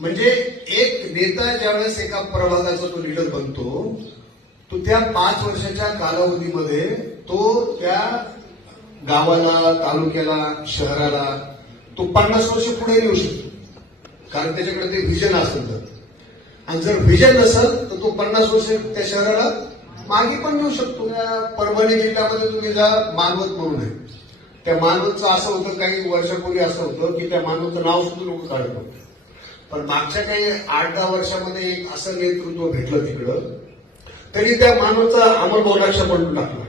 म्हणजे एक नेता ज्यावेळेस एका प्रभागाचा तो लीडर बनतो, तो त्या 5 वर्षाच्या कालावधीमध्ये तो त्या गावाला, तालुक्याला, शहराला तो 50 वर्ष पुढे नेऊ शकतो. कारण त्याच्याकडे ते व्हिजन असेल तर. आणि जर व्हिजन नसेल तर तो 50 वर्ष त्या शहराला मागे पण नेऊ शकतो. परभणी जिल्ह्यामध्ये तुम्ही जा, मानवत म्हणून आहे. त्या मानवतचं असं होतं, काही वर्षापूर्वी असं होतं की त्या मानवतचं नाव सुद्धा लोक काढत होते. पण मागच्या काही 8-10 वर्षामध्ये एक असं नेतृत्व भेटलं तिकडं, तरी त्या मानवचा अंमलबजाव लक्ष पडून टाकला.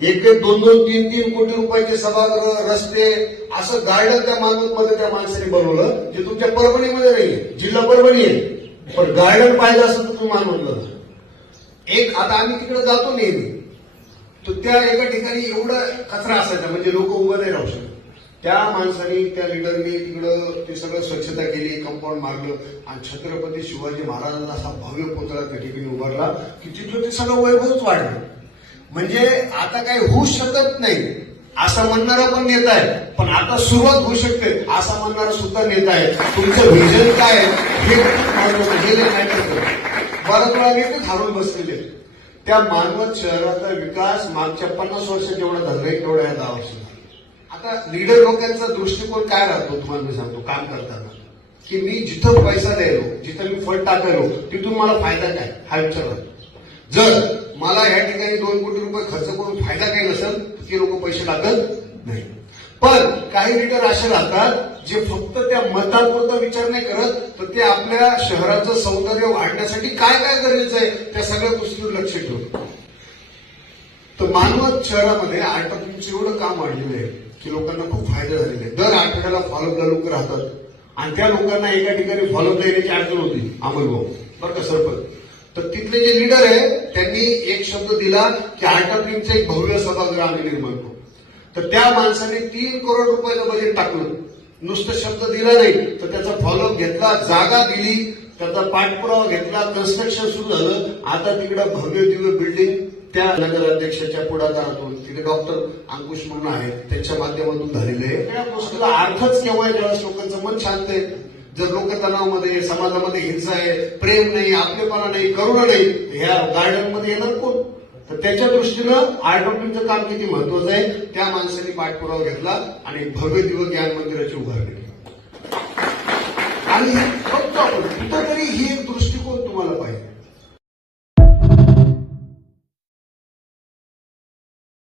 1-1, 2-2, 3-3 कोटी रुपयाचे सभागृह, रस्ते, असं गार्डन त्या मानवतमध्ये त्या माणसाने बनवलं, जे तुमच्या परभणीमध्ये नाहीये. जिल्हा परभणी आहे, पण गार्डन पाहिजे असं तर तुम्ही मानवतलं. एक आता आम्ही तिकडे जातो नेहमी, तर त्या एका ठिकाणी एवढा कचरा असायचा, म्हणजे लोक उभं नाही राहू शकत. त्या माणसाने, त्या लिडरने तिकडं ते सगळं स्वच्छता केली, कंपाऊंड मारलं आणि छत्रपती शिवाजी महाराजांचा असा भव्य पुतळा त्या ठिकाणी उभारला की तिथलं ते सगळं वैभवच वाढलं. म्हणजे आता काही होऊ शकत नाही असं म्हणणारा पण नेता आहे, पण आता सुरुवात होऊ शकते असं म्हणणारा सुद्धा नेता आहे. तुमचं व्हिजन काय हे नाही करतो. बराच वेळा नेते थांबून बसलेले. त्या मानवत शहराचा विकास मागच्या 50 वर्षात जेवढा झालाय तेवढा या 10 वर्षात. आता लीडर लोकांचा दृष्टिकोन काय राहतो तुम्हाला मी सांगतो. काम करताना की मी जिथं पैसा द्यायलो, जिथं मी फंड टाकायलो, तिथून मला फायदा काय हा विचार राहतो. जर मला या ठिकाणी 2 कोटी रुपये खर्च करून फायदा काही नसेल तर ते लोक पैसे टाकत नाही. पण काही लीडर असे राहतात जे फक्त त्या मतांपुरता विचार नाही करत, तर ते आपल्या शहराचं सौंदर्य वाढण्यासाठी काय काय गरजेचं आहे त्या सगळ्या गोष्टीवर लक्ष ठेवतात. तर मानवत शहरामध्ये आर्टचं एवढं काम वाढलेलं आहे की लोकांना खूप फायदा झालेला आहे. दर आठवड्याला फॉलोअपला लोक राहतात आणि त्या लोकांना एका ठिकाणी फॉलोअपला येण्याची अडचण होती. अमलभाऊ बरं का सरपंच, तर तिथले जे लीडर आहे त्यांनी एक शब्द दिला की आर्टचं एक भव्य सभागृह आम्ही निर्माण करू. तर त्या माणसाने 3 करोड रुपयाचं बजेट टाकलं. नुसतं शब्द दिला नाही तर त्याचा फॉलोअप घेतला, जागा दिली, त्याचा पाठपुरावा घेतला, कन्स्ट्रक्शन सुरू झालं. आता तिकडं भव्य दिव्य बिल्डिंग त्या नगराध्यक्षाच्या पुढाकारातून, तिथे डॉक्टर अंकुश म्हणून आहेत त्यांच्या माध्यमातून झालेले आहे. त्या गोष्टीला अर्थच केव्हा ज्यावेळेस लोकांचं मन शांत आहे. जर लोक तणावामध्ये, समाजामध्ये हिंसा आहे, प्रेम नाही, आपलेपणा नाही, करुणा नाही, ह्या गार्डनमध्ये येणार कोण? तर त्याच्या दृष्टीनं आर्टचं काम किती महत्वाचं आहे. त्या माणसाने पाठपुरावा घेतला आणि भव्य दिव्य ज्ञान मंदिराची उभारणी केली. आणि फक्त आपण कुठंतरी ही